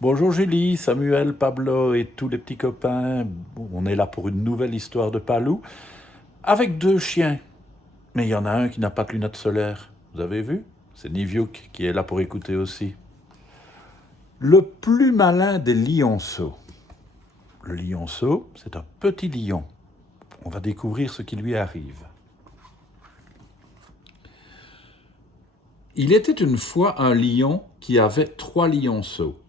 Bonjour Julie, Samuel, Pablo et tous les petits copains. On est là pour une nouvelle histoire de Palou avec deux chiens. Mais il y en a un qui n'a pas de lunettes solaires. Vous avez vu? C'est Niviouk qui est là pour écouter aussi. Le plus malin des lionceaux. Le lionceau, c'est un petit lion. On va découvrir ce qui lui arrive. Il était une fois un lion qui avait trois lionceaux.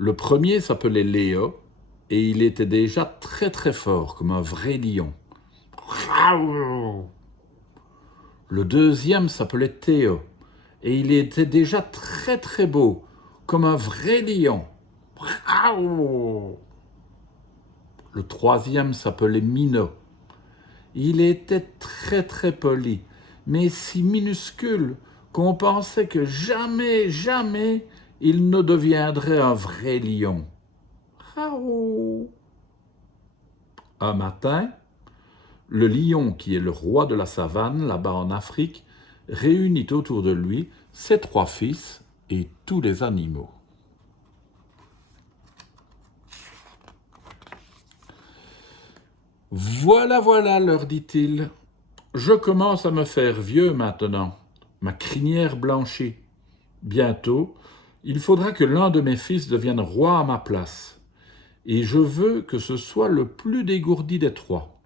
Le premier s'appelait Léo et il était déjà très très fort, comme un vrai lion. Le deuxième s'appelait Théo et il était déjà très très beau, comme un vrai lion. Le troisième s'appelait Minot. Il était très très poli, mais si minuscule qu'on pensait que jamais, jamais il ne deviendrait un vrai lion. Un matin, le lion, qui est le roi de la savane, là-bas en Afrique, réunit autour de lui ses trois fils et tous les animaux. Voilà, voilà, leur dit-il, je commence à me faire vieux maintenant. Ma crinière blanchit. Bientôt, il faudra que l'un de mes fils devienne roi à ma place. Et je veux que ce soit le plus dégourdi des trois.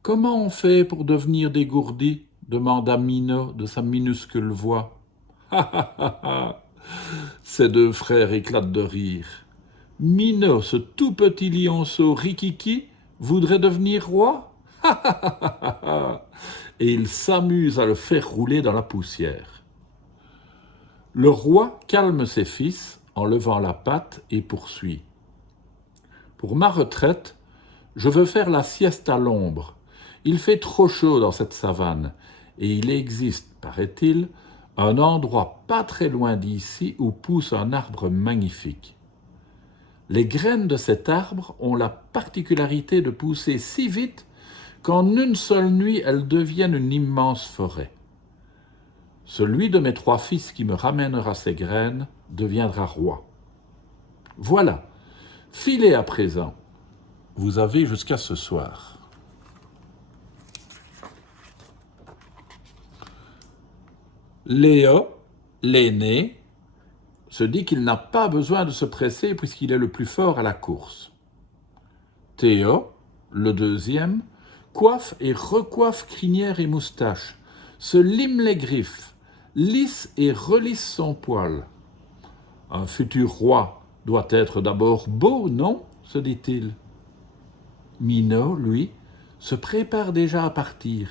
Comment on fait pour devenir dégourdi demanda Minot de sa minuscule voix. Ces deux frères éclatent de rire. Minot, ce tout petit lionceau rikiki, voudrait devenir roi? Et il s'amuse à le faire rouler dans la poussière. Le roi calme ses fils en levant la patte et poursuit. Pour ma retraite, je veux faire la sieste à l'ombre. Il fait trop chaud dans cette savane, et il existe, paraît-il, un endroit pas très loin d'ici où pousse un arbre magnifique. Les graines de cet arbre ont la particularité de pousser si vite qu'en une seule nuit elles deviennent une immense forêt. Celui de mes trois fils qui me ramènera ces graines deviendra roi. Voilà, filez à présent. Vous avez jusqu'à ce soir. Léo, l'aîné, se dit qu'il n'a pas besoin de se presser puisqu'il est le plus fort à la course. Théo, le deuxième, coiffe et recoiffe crinière et moustache, se lime les griffes, lisse et relisse son poil. Un futur roi doit être d'abord beau, non? Se dit-il. Minot, lui, se prépare déjà à partir.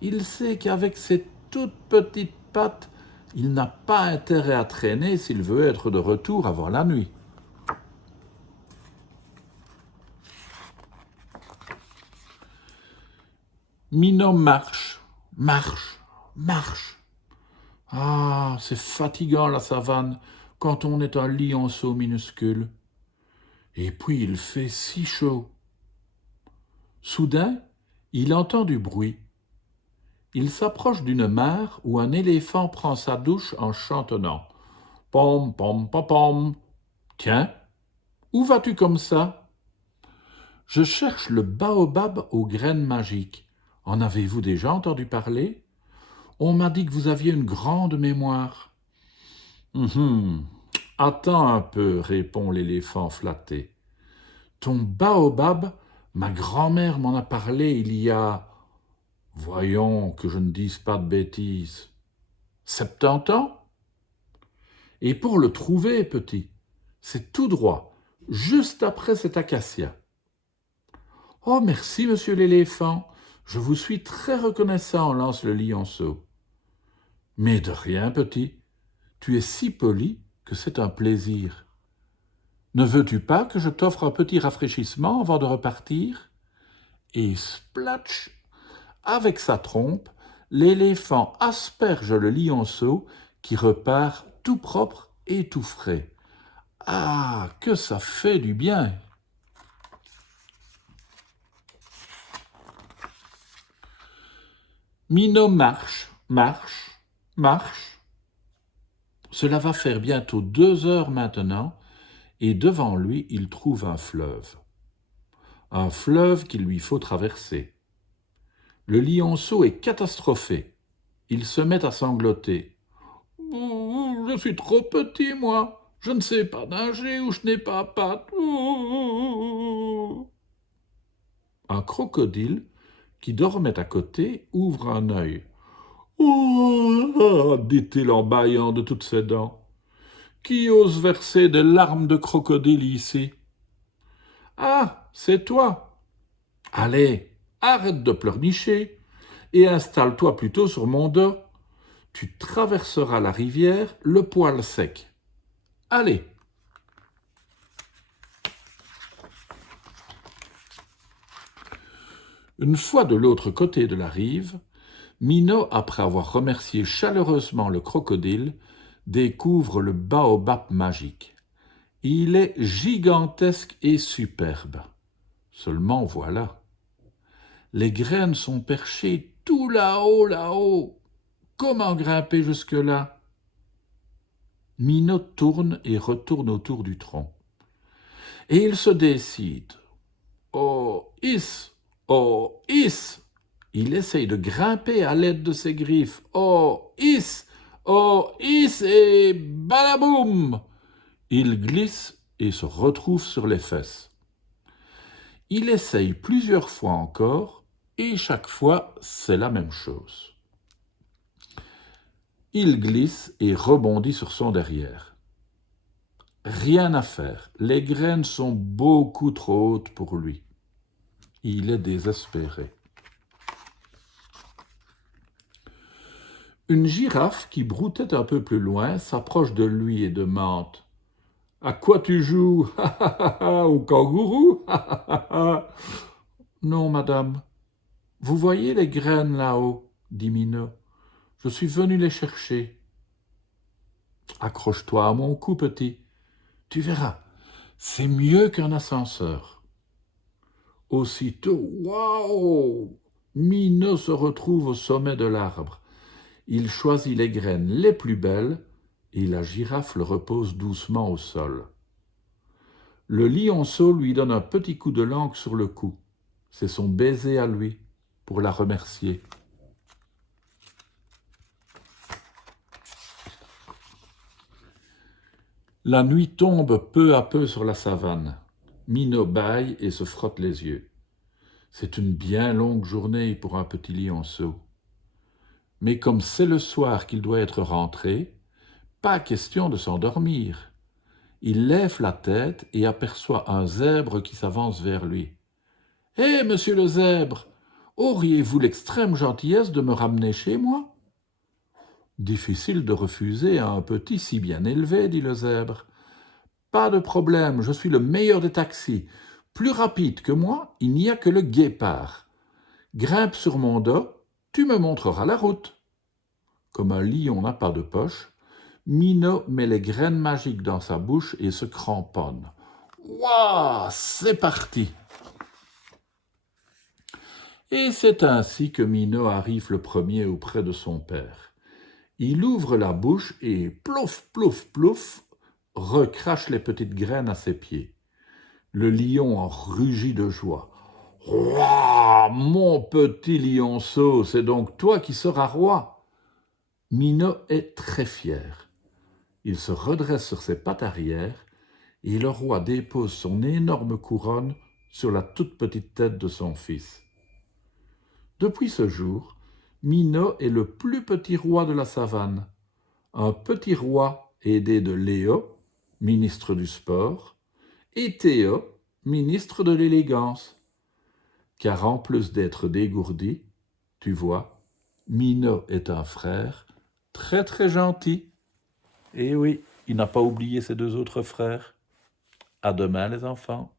Il sait qu'avec ses toutes petites pattes, il n'a pas intérêt à traîner s'il veut être de retour avant la nuit. Minot marche, marche, marche. Ah, c'est fatigant la savane quand on est un lionceau minuscule. Et puis il fait si chaud. Soudain, il entend du bruit. Il s'approche d'une mare où un éléphant prend sa douche en chantonnant. Pom, pom, pom, pom. Tiens, où vas-tu comme ça? Je cherche le baobab aux graines magiques. En avez-vous déjà entendu parler? On m'a dit que vous aviez une grande mémoire. Hum, Attends un peu, répond l'éléphant flatté. Ton baobab, ma grand-mère m'en a parlé il y a... Voyons que je ne dise pas de bêtises. 70 ans? Et pour le trouver, petit, c'est tout droit, juste après cet acacia. Oh, merci, monsieur l'éléphant. Je vous suis très reconnaissant, lance le lionceau. Mais de rien, petit. Tu es si poli que c'est un plaisir. Ne veux-tu pas que je t'offre un petit rafraîchissement avant de repartir? Et splatch! Avec sa trompe, l'éléphant asperge le lionceau qui repart tout propre et tout frais. Ah, que ça fait du bien! Minot marche, marche, marche. Cela va faire bientôt 2 heures maintenant, et devant lui, il trouve un fleuve. Un fleuve qu'il lui faut traverser. Le lionceau est catastrophé. Il se met à sangloter. « Je suis trop petit, moi. Je ne sais pas nager ou je n'ai pas pattes. » Un crocodile, qui dormait à côté, ouvre un œil. « Oh !» dit-il en bâillant de toutes ses dents. « Qui ose verser des larmes de crocodile ici ? » « Ah, c'est toi ! Allez, arrête de pleurnicher et installe-toi plutôt sur mon dos. Tu traverseras la rivière le poil sec. Allez !» Une fois de l'autre côté de la rive, Minot, après avoir remercié chaleureusement le crocodile, découvre le baobab magique. Il est gigantesque et superbe. Seulement voilà, les graines sont perchées tout là-haut, là-haut. Comment grimper jusque-là ? Minot tourne et retourne autour du tronc. Et il se décide. Oh, is ! Oh, is ! Il essaye de grimper à l'aide de ses griffes. Oh, is ! Oh, is ! Et balaboum ! Il glisse et se retrouve sur les fesses. Il essaye plusieurs fois encore, et chaque fois, c'est la même chose. Il glisse et rebondit sur son derrière. Rien à faire, les graines sont beaucoup trop hautes pour lui. Il est désespéré. Une girafe qui broutait un peu plus loin s'approche de lui et demande « À quoi tu joues ? Au kangourou ? » ?»« Non, madame. Vous voyez les graines là-haut, dit Minot. Je suis venu les chercher. Accroche-toi à mon cou, petit. Tu verras, c'est mieux qu'un ascenseur. Aussitôt, waouh! Minot se retrouve au sommet de l'arbre. Il choisit les graines les plus belles et la girafe le repose doucement au sol. Le lionceau lui donne un petit coup de langue sur le cou. C'est son baiser à lui, pour la remercier. La nuit tombe peu à peu sur la savane. Minot bâille et se frotte les yeux. C'est une bien longue journée pour un petit lionceau. Mais comme c'est le soir qu'il doit être rentré, pas question de s'endormir. Il lève la tête et aperçoit un zèbre qui s'avance vers lui. « Hé, monsieur le zèbre, auriez-vous l'extrême gentillesse de me ramener chez moi ?» « Difficile de refuser à un petit si bien élevé, dit le zèbre. « Pas de problème, je suis le meilleur des taxis. Plus rapide que moi, il n'y a que le guépard. Grimpe sur mon dos, tu me montreras la route. » Comme un lion n'a pas de poche, Minot met les graines magiques dans sa bouche et se cramponne. Ouah, c'est parti! Et c'est ainsi que Minot arrive le premier auprès de son père. Il ouvre la bouche et plouf, plouf, plouf, recrache les petites graines à ses pieds. Le lion en rugit de joie. « Roi, mon petit lionceau, c'est donc toi qui seras roi !» Minot est très fier. Il se redresse sur ses pattes arrière et le roi dépose son énorme couronne sur la toute petite tête de son fils. Depuis ce jour, Minot est le plus petit roi de la savane. Un petit roi aidé de Léo, ministre du sport, et Théo, ministre de l'élégance. Car en plus d'être dégourdi, tu vois, Minot est un frère très très gentil. Et oui, il n'a pas oublié ses 2 autres frères. À demain les enfants.